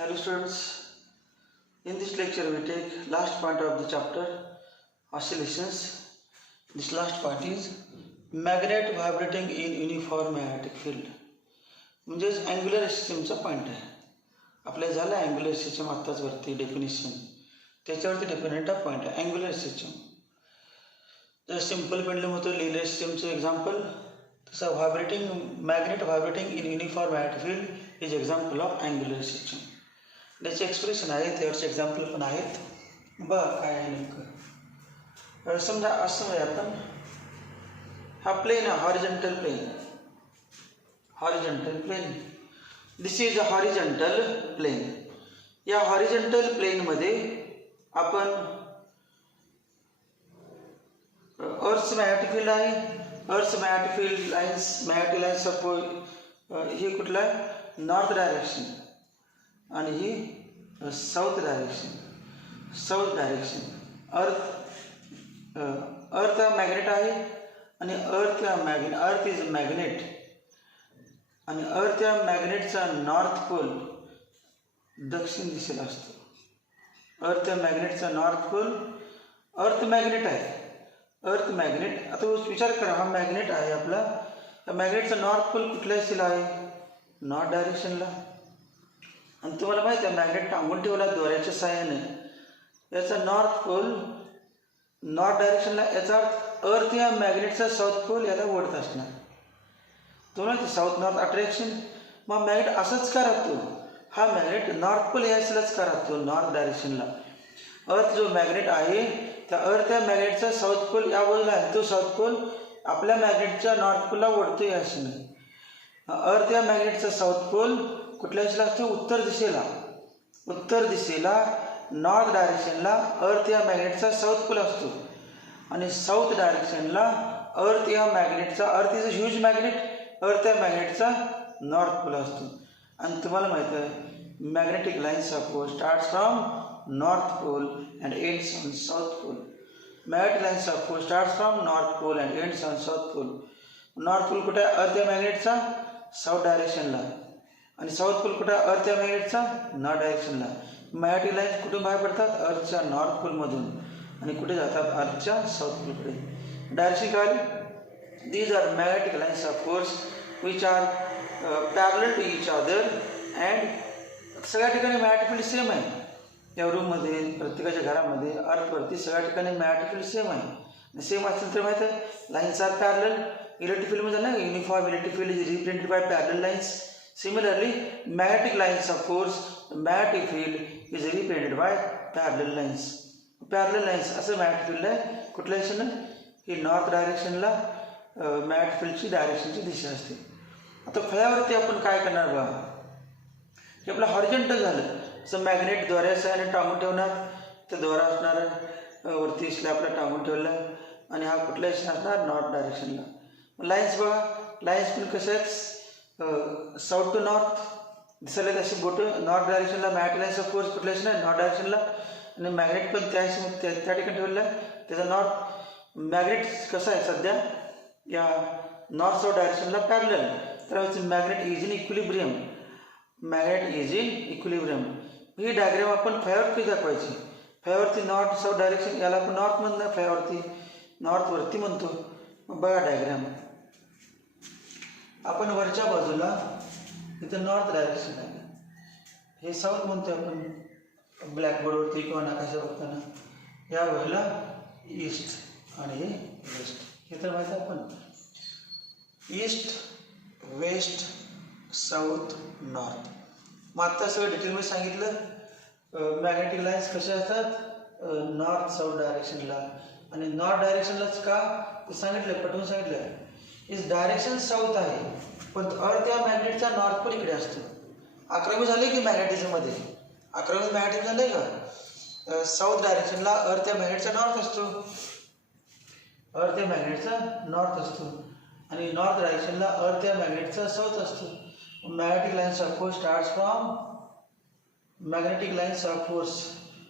Hello students, in this lecture we take last part of the chapter Oscillations. This last part is magnet vibrating in uniform magnetic field. म्हणजेच अँग्युलर सिस्टमचा पॉईंट आहे. आपल्या झालं angular system आत्ताच वरती डेफिनेशन, त्याच्यावरती definite point आहे अँग्युलर सिस्टम. जर सिंपल पेंडलम होतं लिनियर सिस्टमचं एक्झाम्पल, तसं magnet vibrating in uniform magnetic field is example of angular system. त्याचे एक्सप्रेशन आहे, त्यावरचे एक्झाम्पल पण आहेत. बघा काय आहे नेमकं. समजा असं आहे, आपण हा प्लेन आहे, horizontal plane. This is a horizontal plane. या हॉरिझॉन्टल प्लेनमध्ये आपण अर्थ मॅग्नेटिक फील्ड आहे. Earth magnetic field magnetic lines suppose ही कुठला आहे, नॉर्थ डायरेक्शन, आणि ही साऊथ डायरेक्शन. अर्थ मॅग्नेट आहे, आणि अर्थ इज मॅग्नेट, आणि अर्थ या मॅग्नेटचा नॉर्थ पोल दक्षिण दिशेला असतो. अर्थ या मॅग्नेटचा नॉर्थ पोल, अर्थ मॅग्नेट आहे. अर्थ मॅग्नेट, आता विचार करा, हा मॅग्नेट आहे आपला, या मॅग्नेटचा नॉर्थ पोल कुठल्या दिशेला आहे, नॉर्थ डायरेक्शनला. आणि तुम्हाला माहिती आहे मॅग्नेट टांगून ठेवला दोऱ्याच्या साहाय्याने, याचा नॉर्थ पोल नॉर्थ डायरेक्शनला, याचा अर्थ या मॅग्नेटचा साऊथ पोल याला ओढत असणार. तुम्हाला साऊथ नॉर्थ अट्रॅक्शन. मग मॅग्नेट असंच का राहतो, हा मॅग्नेट नॉर्थ पोल यायलाच का राहतो, नॉर्थ डायरेक्शनला. अर्थ जो मॅग्नेट आहे त्या अर्थ या मॅग्नेटचा साऊथ पोल या बाजूला आहे, तो साऊथ पोल आपल्या मॅग्नेटच्या नॉर्थ पोलला ओढतो या दिशेने. अर्थ या मॅग्नेटचा साऊथ पोल कुठल्या दिशेला असतो, उत्तर दिशेला नॉर्थ डायरेक्शनला अर्थ या मॅग्नेटचा साऊथ पोल असतो, आणि साऊथ डायरेक्शनला अर्थ या मॅग्नेटचा, earth is a huge magnet, earth या मॅग्नेटचा नॉर्थ पोल असतो. आणि तुम्हाला माहिती आहे magnetic lines of force starts from north pole and ends on south pole. Magnetic lines of force starts from north pole and ends on south pole. North pole कुठे आहे, earth या मॅग्नेटचा साऊथ डायरेक्शनला, आणि साऊथ पोल कुठे आहे, अर्थ या मॅग्नेटचा नॉर्थ डायरेक्शनला. मॅग्नेटिक लाईन्स कुठून बाहेर पडतात, अर्थच्या नॉर्थ पोलमधून, आणि कुठे जातात, अर्थच्या साऊथ पोलकडे. डायरेक्शन काय, these are magnetic lines of force which are parallel to each other, and सगळ्या ठिकाणी मॅग्नेटिक फील्ड सेम आहे. या रूममध्ये, प्रत्येकाच्या घरामध्ये, अर्थवरती सगळ्या ठिकाणी मॅग्नेटिक फील्ड सेम आहे. सेम असेल तर माहिती आहे लाईन्स आर पॅरलल. इलेक्ट्रिक फील्डमध्ये ना uniform electric field is represented by parallel lines. Similarly, magnetic lines of force, magnetic field is represented by parallel lines. Parallel lines असं magnetic field आहे, कुठल्या दिशेनं, ही नॉर्थ डायरेक्शनला magnetic fieldची डायरेक्शनची दिशा असते. आता फळ्यावरती आपण काय करणार बघा, हे आपलं हॉरिझॉन्टल झालं. असं मॅग्नेट दोऱ्या साहाय्याने टांगून ठेवणार, तर दोरा असणार वरती स्लॅबला टांगून ठेवला, आणि हा कुठल्या दिशेनं असणार, नॉर्थ डायरेक्शनला. लाईन्स बघा, लाईन्स पण कसं आहेत, साऊथ टू नॉर्थ दिसायला असे बोटं. नॉर्थ डायरेक्शनला मॅग्नेटिक लाईन्स ऑफ फोर्स कुठल्या दिशेनं, नॉर्थ डायरेक्शनला, आणि मॅग्नेट पण त्या ठिकाणी ठेवलेलं आहे, त्याचा नॉर्थ. मॅग्नेट कसं आहे सध्या या नॉर्थ साऊथ डायरेक्शनला पॅरलल, तर मॅग्नेट इज इन इक्विलिब्रियम. ही डायग्राम आपण फळ्यावरती दाखवायची. फळ्यावरती नॉर्थ साऊथ डायरेक्शन, याला आपण नॉर्थ म्हणतो, फळ्यावरती नॉर्थवरती म्हणतो. बघा डायग्राम, आपण वरच्या बाजूला इथं नॉर्थ डायरेक्शन आहे, हे साऊथ म्हणतो आपण ब्लॅकबोर्डवरती किंवा नकाशा बघताना. या वेळेला ईस्ट आणि हे वेस्ट, हे तर माहिती आहे आपण, ईस्ट वेस्ट साऊथ नॉर्थ. मग आत्ता सगळं डिटेलमध्ये सांगितलं मॅग्नेटिक लाईन्स कशा असतात, नॉर्थ साऊथ डायरेक्शनला. आणि नॉर्थ डायरेक्शनलाच का ते सांगितलं, पटवून सांगितलं. इस डायरेक्शन साऊथ आहे, पण अर्थ या मॅग्नेटचा नॉर्थ पोल इकडे असतो. 11वी झाले की मॅग्नेटिझममध्ये, 11वी मॅग्नेटिझम झाले का, साऊथ डायरेक्शनला अर्थ या मॅग्नेटचा नॉर्थ असतो, अर्थ या मॅग्नेटचा नॉर्थ असतो, आणि नॉर्थ डायरेक्शनला अर्थ या मॅग्नेटचा साऊथ असतो. Magnetic lines of force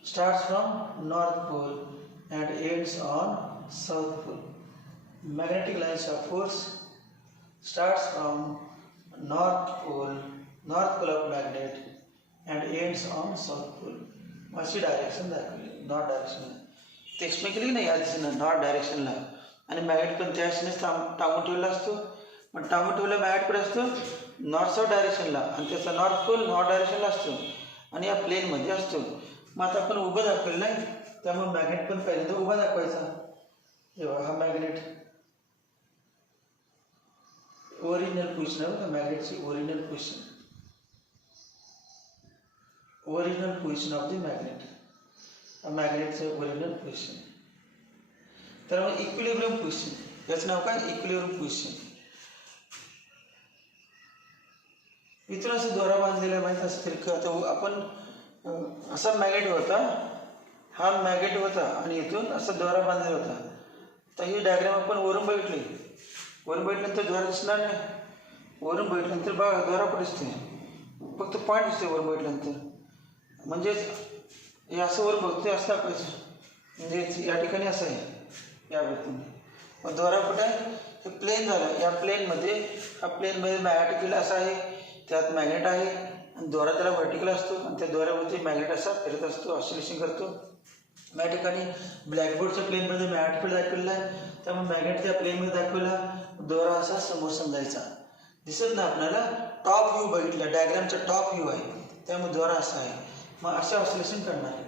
starts from north pole and ends on south pole. Magnetic lines of force starts from north pole of magnet and ends on south pole. अशी डायरेक्शन दाखवली, नॉर्थ डायरेक्शनला. ते एक्सप्लेन केली की नाही या दिशेनं नॉर्थ डायरेक्शनला. आणि मॅग्नेट पण त्या दिशेनेच टांगून ठेवला असतो. पण टांगून ठेवला मॅग्नेट कुठे असतो? नॉर्थ साऊथ डायरेक्शनला. आणि त्याचा नॉर्थ पोल नॉर्थ डायरेक्शनला असतो आणि या प्लेनमध्ये असतो. मग आता आपण उभं दाखवलं नाही, त्यामुळे मॅग्नेट पण पहिल्यांदा उभा दाखवायचा. तेव्हा हा मॅग्नेट ओरिजिनल पोझिशन आहे का मॅग्नेटची, original position, original position of the magnet, मॅग्नेटचं ओरिजिनल पोझिशन. तर मग इक्विलिब्रियम पोझिशन, याचं नाव काय? Equilibrium position. इथून असं दोरा बांधलेला माहीत असतील. आता आपण असा मॅग्नेट होता, हा मॅग्नेट होता आणि इथून असा दोरा बांधलेला होता. तर ही डायग्राम आपण वरून बघितली, वरून बघितल्यानंतर दोरा दिसणार नाही. वरून बघितल्यानंतर बघा दोरा पण दिसते, फक्त पॉईंट दिसते वरून बघितल्यानंतर. म्हणजेच हे असं वरून बघतोय असं दाखवायचं, म्हणजे या ठिकाणी असं आहे या व्यक्तीने. मग दोरा कुठे आहे? हे प्लेन झालं. या प्लेनमध्ये, हा प्लेनमध्ये मॅग्नेटिक फील्ड असा आहे, त्यात मॅग्नेट आहे आणि दोरा त्याला व्हर्टिकल असतो आणि त्या दोऱ्यावरती मॅग्नेट असा फिरत असतो, ऑसिलेशन करतो. या ठिकाणी ब्लॅकबोर्डच्या प्लेनमध्ये मॅग्नेट फील्ड दाखवलेला आहे, त्यामुळे मॅग्नेट त्या प्लेनमध्ये दाखवला, दोरा असा समोर समजायचा. दिसत ना आपल्याला? टॉप व्ह्यू बघितला, डायग्रामचा टॉप व्ह्यू आहे, त्यामुळे दोरा असा आहे. मग असे ऑसिलेशन करणार आहे.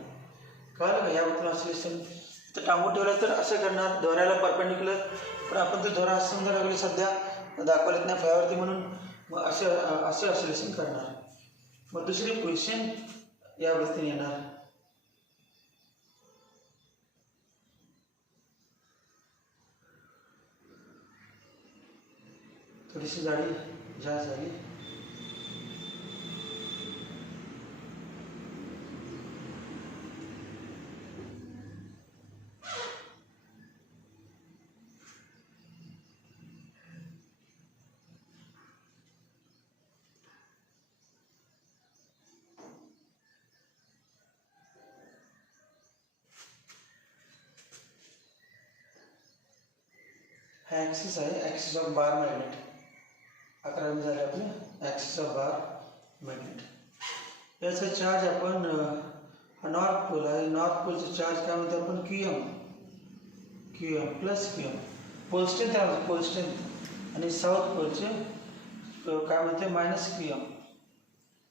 कळलं का? याबद्दल ऑसिलेशन तर टांगून ठेवलं तर असं करणार, दोऱ्याला परपेंडिक्युलर. पण आपण तर दोरा असं समजा लागले सध्या दाखवलेत नाही फळ्यावरती म्हणून. मग असे ऑसिलेशन करणार. मग दुसरी पोझिशन या वृत्तीने येणार. थोडीशी जाडी जास्त झाली. हा ॲक्सिस आहे, ॲक्सिस ऑफ बार मॅग्नेट. 11 झाले आपले, ॲक्सिस ऑफ बार मॅग्नेट. याचा चार्ज आपण नॉर्थ पोल आहे, नॉर्थ पोलचे चार्ज काय म्हणतो आपण? Q M, Q M plus Q M. Pole strength आहे, पोल स्ट्रेंथ. आणि साऊथ पोलचे काय म्हणते? Minus Q M.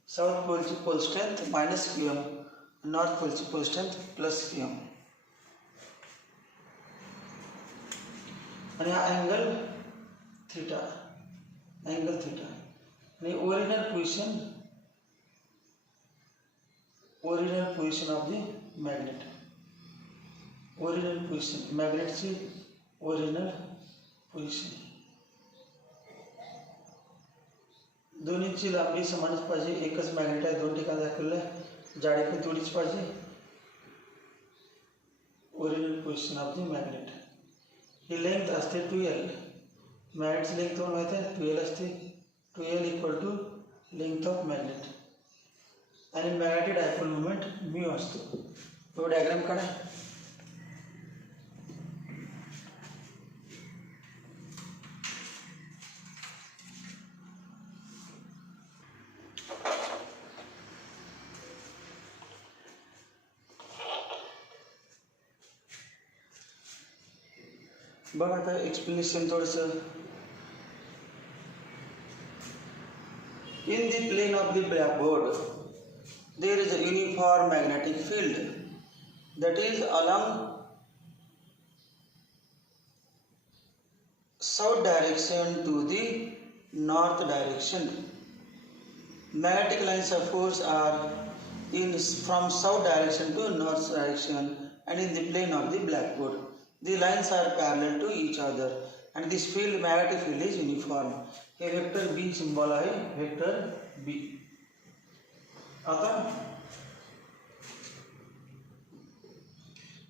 साऊथ पोलची pole strength minus Q M, north पोलची पोल स्ट्रेंथ प्लस क्यूएम. आणि हा अँगल थीटा, अँगल थीटा. आणि original position, original position of the magnet, original position मॅग्नेटची ओरिजिनल पोझिशन. दोन्हीची लांबी समानच पाहिजे, एकच मॅग्नेट आहे, दोन ठिकाणी दाखवलेलं आहे, जाडी पण तेवढीच पाहिजे. Original position of the magnet. ही लेंथ असते 2L. मॅग्नेटची लेंथ तुम्हाला माहिती आहे 2L असते. 2L equal to length of magnet. आणि मॅग्नेटिक डायपोल मोमेंट म्यू असतो. तो डायग्राम काढा. बघा आता एक्सप्लेनेशन थोडंसं. In the plane of the blackboard, there is a uniform magnetic field that is along south direction to the north direction. Magnetic lines of force are from south direction to north direction and in the plane of the blackboard. The lines are parallel to each other and this field, magnetic field, is uniform. हे vector B symbol आहे, vector B. आता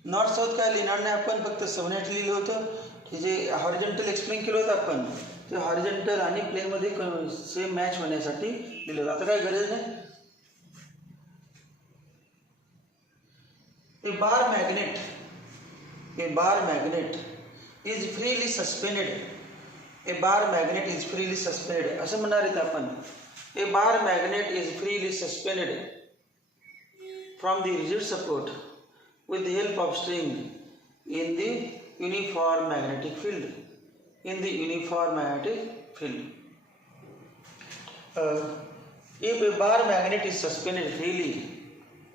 north south काय लिहिणार नाही आपण, फक्त सबनेट लिहिलं होतं. हे जे हॉरिझॉन्टल एक्सप्लेन केलं होतं आपण, ते हॉरिझॉन्टल आणि प्लेनमध्ये सेम मॅच होण्यासाठी लिहिलं होतं. आता काय गरज नाही. ए बार magnet, a bar magnet is freely suspended. A bar magnet is freely suspended असं म्हणणार आहेत आपण. A bar magnet is freely suspended from the rigid support with the help of string in the uniform magnetic field. In the uniform magnetic field. If a bar magnet is suspended freely,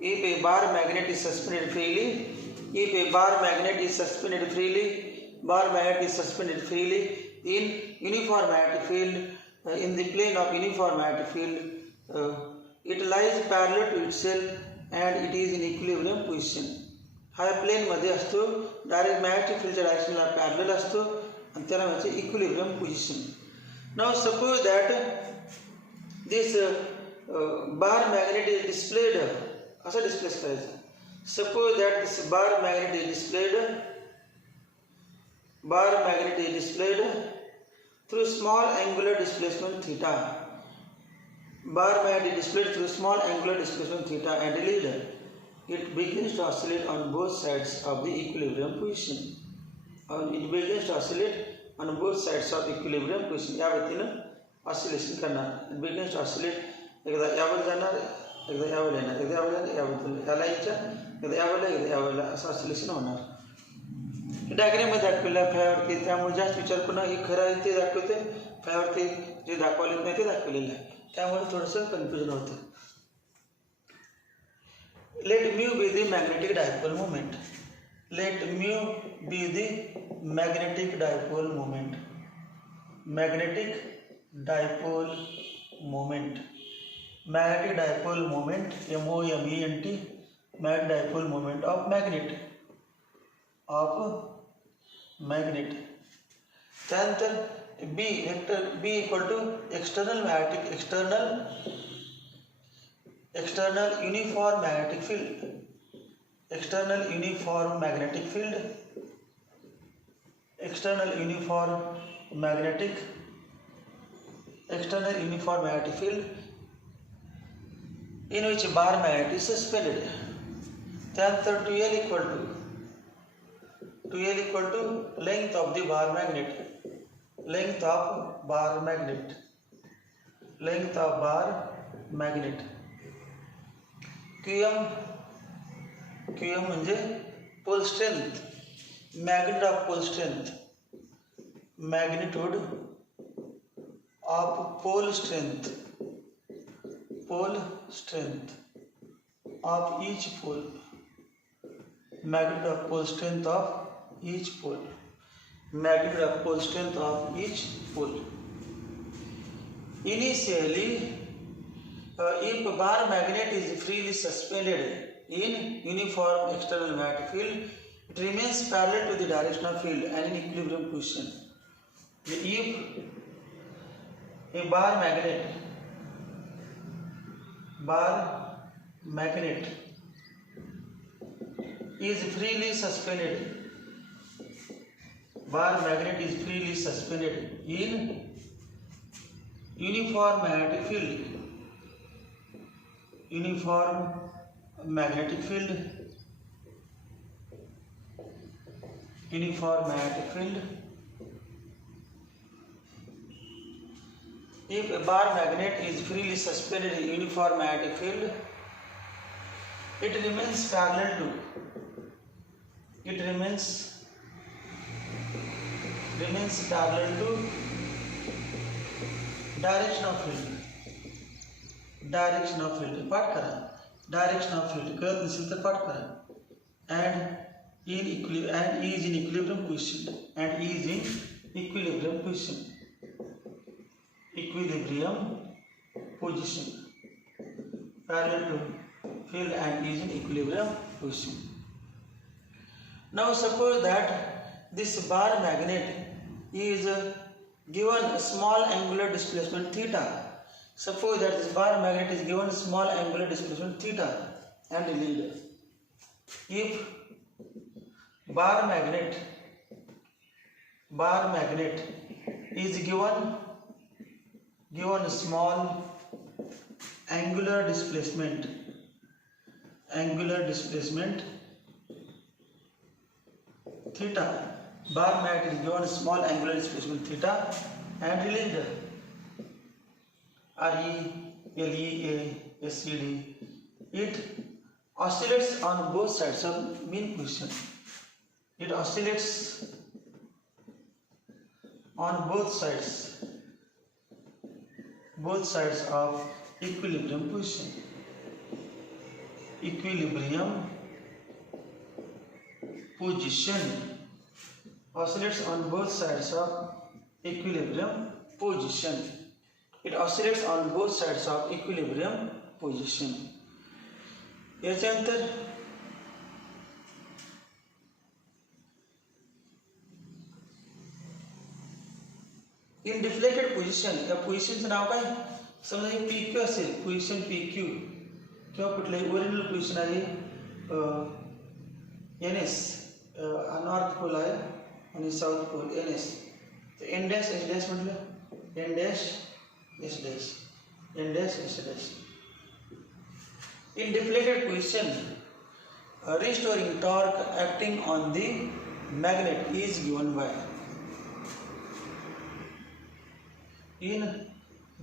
if a bar magnet is suspended freely, if a bar magnet is suspended freely, bar magnet is suspended freely in uniform magnetic field, in the plane of uniform magnetic field, it lies parallel to itself and it is in equilibrium position. हा प्लेन मध्ये असतो, direct magnetic फील्डच्या डायरेक्शनला पॅरलल असतो आणि त्याला म्हणजे equilibrium position. Now suppose that this bar magnet is displayed, असं डिस्प्लेस करायचं. Suppose that this bar magnet is displayed, bar magnet is displayed through small angular displacement theta. Bar magnet is displayed through small angular displacement theta and released. It begins to oscillate on both sides of the equilibrium position. It begins to oscillate on both sides of equilibrium position. या व्यक्तीनं oscillation करणार. It begins to oscillate. एकदा यावर जाणार, एकदा यावर येणार, एकदा यावर येणार, यावर या लाईनच्या, एकदा यावर असं oscillation होणार. डायग्राम मध्ये दाखवलेलं फळ्यावरती, त्यामुळे जास्त विचार पुन्हा हे खरं आहे ते दाखवते, फळ्यावरती जे दाखवलेलं नाही ते दाखवलेलं आहे. त्यामुळे थोडंसं कन्फ्युजन होतं. Let mu be the magnetic dipole moment. Let mu be the magnetic dipole moment. Magnetic dipole moment. Magnetic dipole moment MOMENT. Magnetic dipole moment of magnet. magnet. त्यानंतर B vector B equal to external magnetic external uniform magnetic field. External uniform magnetic field. External uniform magnetic field in which bar magnet is suspended. त्यानंतर 2L equal to length of the bar magnet. Length of bar magnet. Length of bar magnet. QM म्हणजे pole strength. Magnitude of pole strength. Magnitude of pole strength. Pole strength of each pole. Magnitude of pole strength of each pole. Magnitude of pole strength of each pole. Initially, if bar magnet is freely suspended in uniform external magnetic field, it remains parallel to the direction of field and in equilibrium position. If a bar magnet is freely suspended. Bar magnet is freely suspended in uniform magnetic field. Uniform magnetic field. Uniform magnetic field. If a bar magnet is freely suspended in uniform magnetic field, it remains parallel to. It remains parallel to direction of field. Direction of field. पाठ करा. Direction of field. कळत नसेल तर पाठ करा. And is in equilibrium position. And is in equilibrium position. Equilibrium position. Parallel to field and is in equilibrium position. Now suppose that this bar magnet is given a small angular displacement theta. Suppose that this bar magnet is given small angular displacement theta and released. If bar magnet is given small angular displacement theta, bar magnet is given small angular displacement theta and released. RELEASCD. It oscillates on both sides of mean position. It oscillates on both sides of equilibrium position. Equilibrium position oscillates on both sides of equilibrium position. It oscillates on both sides of equilibrium position. याच्यानंतर इन deflected position, या पोझिशनचं नाव काय? समजा हे P Q असेल, position P Q किंवा कुठलंही ओरिजिनल पोझिशन आहे एन एस, नॉर्थ पोल आहे आणि साऊथ पोल एन एस. तर एन डॅश एस डॅश म्हटलं, N dash S dash, N dash S dash. In deflated position, restoring torque acting on the magnet is given by. In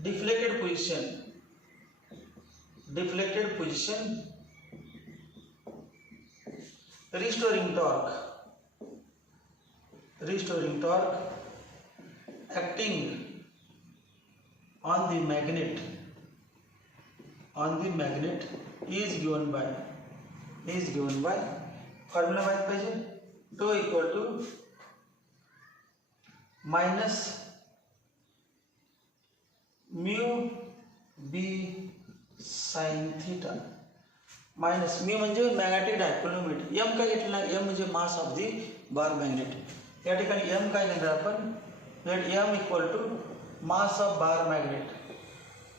deflated position, restoring torque acting on the magnet is given by formula माहित पाहिजे. Tau equal to minus mu B sine theta. Minus mu म्हणजे magnetic dipole moment. M काय घेतलेला? एम म्हणजे mass of the बार मॅग्नेट. या ठिकाणी एम काय घेणार आपण? Let M equal to mass of bar magnet.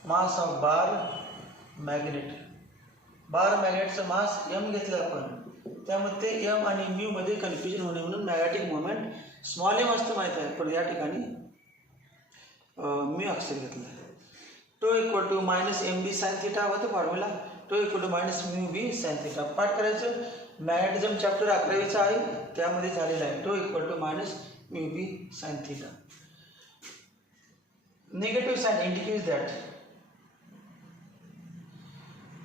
Mass of bar मॅग्नेटचं मास एम घेतलं आपण, त्यामध्ये एम आणि म्यू मध्ये कन्फ्युजन होणे म्हणून मॅग्नेटिक मोमेंट स्मॉल एम असतं माहीत आहे, पण या ठिकाणी म्यू अक्षर घेतलं. Tau equal to minus M B sine theta होतं formula. Tau equal to minus mu B sine theta. पाठ करायचं, मॅग्नेटिझम चॅप्टर 11वीचा आहे त्यामध्ये झालेला आहे. Tau equal to minus mu B sine theta. Negative sign indicates that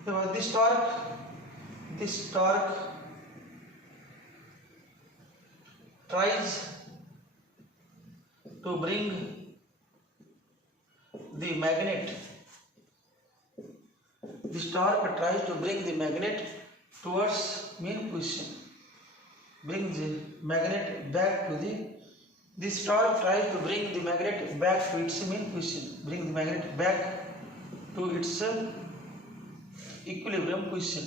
this torque tries to bring the magnet. This torque tries to bring the magnet towards mean position. Bring the magnet back to the. This torque tries to bring the magnet back to its mean position. Bring the magnet back to its equilibrium position.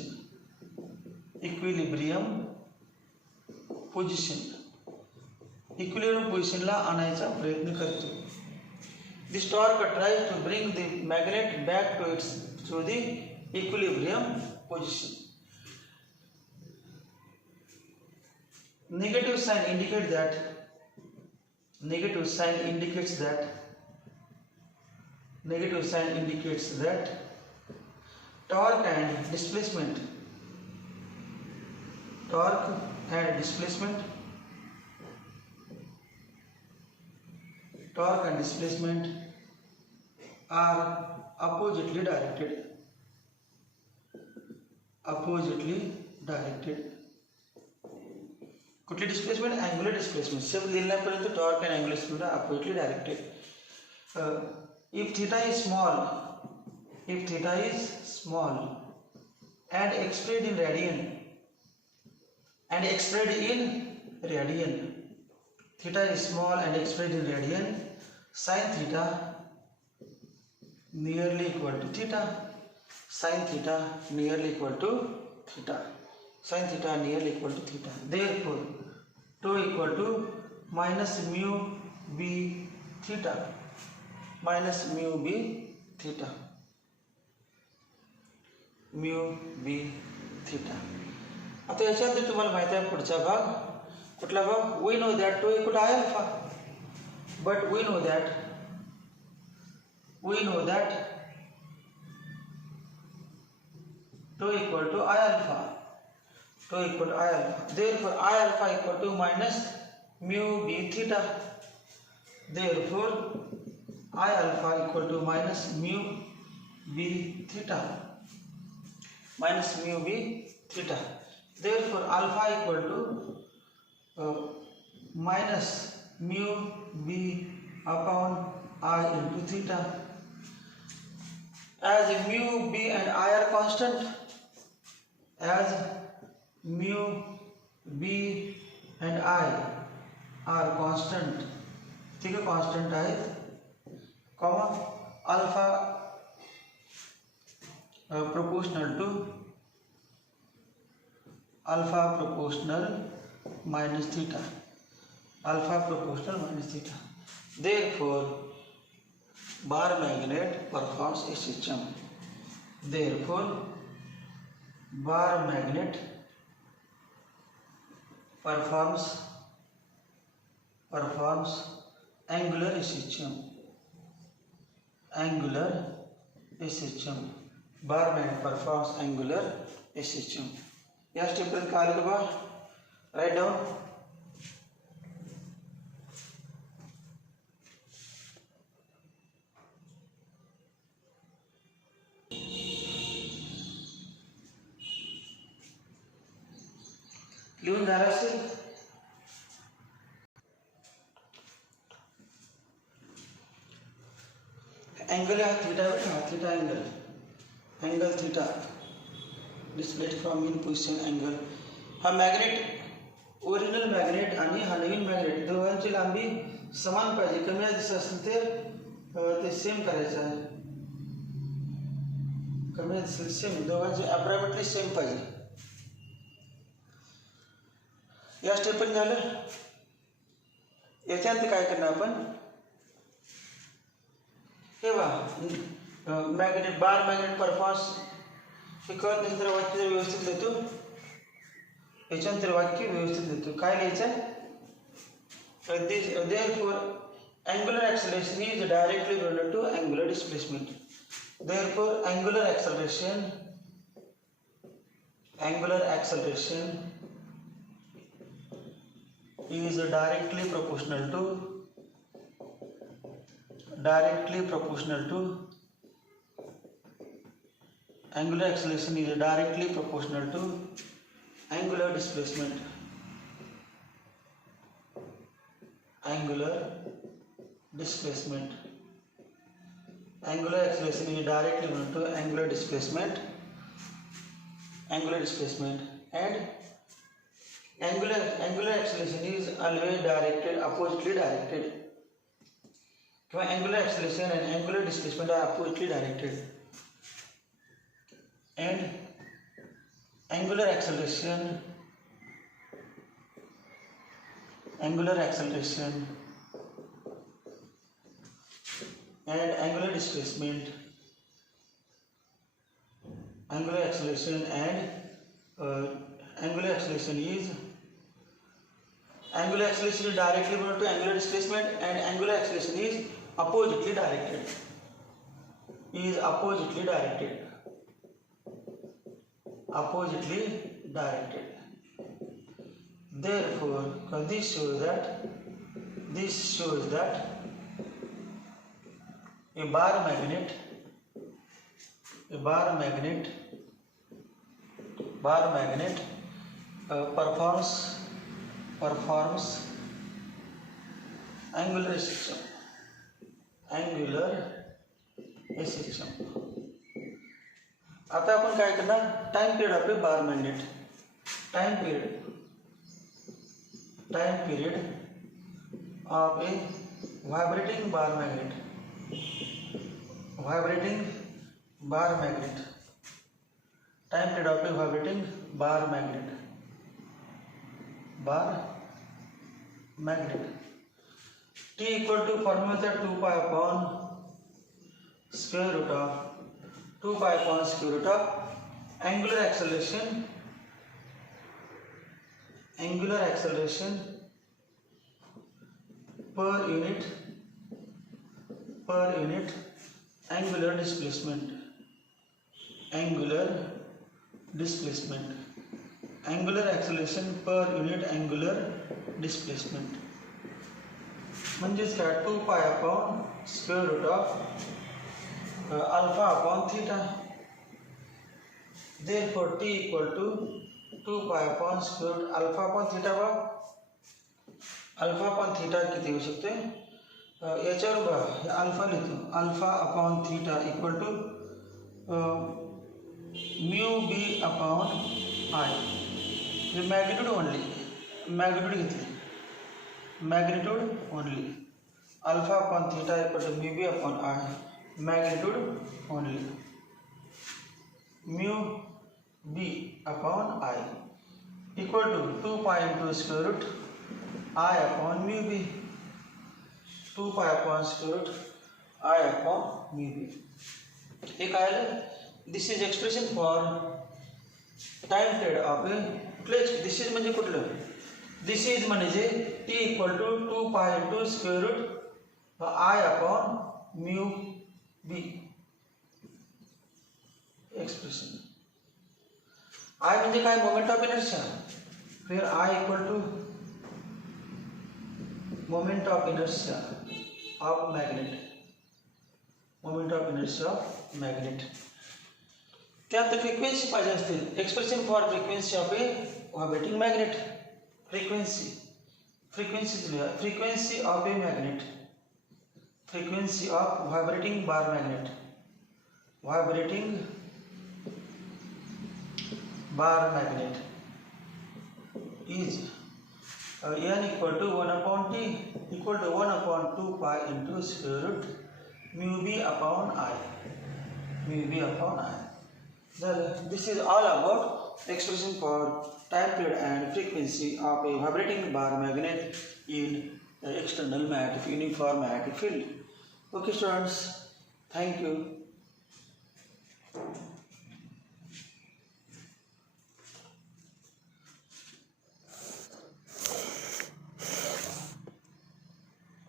Equilibrium position ला आणायचा प्रयत्न करतो. This torque tries to bring the magnet back to the equilibrium position. Negative sign indicates that torque and displacement are oppositely directed. कुठली displacement? Angular displacement. शब्द लिहिण्यापर्यंत torque and angular displacement are oppositely directed. If theta is small and expressed in radian, theta is small and expressed in radian, sin theta nearly equal to theta. Therefore, tau equal to minus mu b theta. आता याच्यानंतर तुम्हाला माहिती आहे पुढचा भाग. कुठला भाग? We know that tau equal to I alpha, but we know that tau equal to I alpha. Therefore I alpha equal to minus mu b theta. Therefore I alpha equal to minus mu b theta. theta. Therefore alpha equal to minus mu b upon I into theta. As mu b and I are constant, as mu b and I are constant, ठीक है, constant आहेत, comma alpha proportional minus theta, alpha proportional minus theta. Therefore bar magnet performs SHM. Therefore bar magnet performs angular SHM. Angular SHM. Bar magnet performs angular SHM. या step पर्यंत काय आलं बा? Right down. लिहून झालं असेल. एंगल हा theta angle theta displaced from in position angle. हा मॅग्नेट, ओरिजिनल मॅग्नेट आणि हा नवीन मॅग्नेट दोघांची लांबी समान पाहिजे. कमी दिसत असेल तर ते सेम करायचं आहे. कमी दिसेल सेम, दोघांची अप्रॉक्सिमेटली सेम पाहिजे. या स्टेप पण झालं. याच्यानंतर काय करणार आपण? हे बघा, मॅग्नेट बार मॅग्नेट परफॉर्म्स हे कळत नंतर वाक्य व्यवस्थित लिहितो. याच्यानंतर वाक्य व्यवस्थित लिहितो. काय लिहायचं? Therefore angular acceleration is directly related to angular displacement. Therefore angular acceleration is directly proportional to angular acceleration is directly proportional to angular displacement. Angular acceleration is directly proportional to angular displacement. And angular acceleration is always oppositely directed. Angular acceleration and angular displacement are oppositely directed. And angular acceleration and angular displacement, angular acceleration is directly proportional to angular displacement, and angular acceleration is oppositely directed. Therefore this shows that a bar magnet performs angular SHM. आता आपण काय करणार? Time period आपले bar magnet, time period of a vibrating bar magnet. Time period of a vibrating bar magnet. T equal to formula 2 pi upon square root of angular acceleration per unit angular displacement. Angular acceleration per unit angular displacement. म्हणजेच काय? 2 pi upon square root of alpha upon theta. Therefore T equal to 2 pi upon square root alpha upon theta बा alpha upon theta किती होऊ शकते याच्यावर बघा alpha लिहितो alpha upon theta equal to mu B upon I म्हणजे magnitude only magnitude घेतली magnitude only alpha upon theta equal to mu B upon I magnitude only mu B upon I equal to 2 pi into square root I upon mu b 2 pi upon square root I upon mu b हे काय आलं this is expression for time period of कुठलं this is म्हणजे कुठलं this is म्हणजे t equal to 2 pi into square root I upon mu b expression I म्हणजे काय moment of inertia फिर I equal to moment of inertia of magnet त्यात frequency पाहिजे असते expression for frequency of a vibrating magnet frequency of a magnet frequency of vibrating bar magnet is n equal to 1 upon t equal to 1 upon 2 pi into square root mu b upon I. This is all about expression for time period and frequency of a vibrating bar magnet in the external magnetic uniform magnetic field. Okay students, thank you.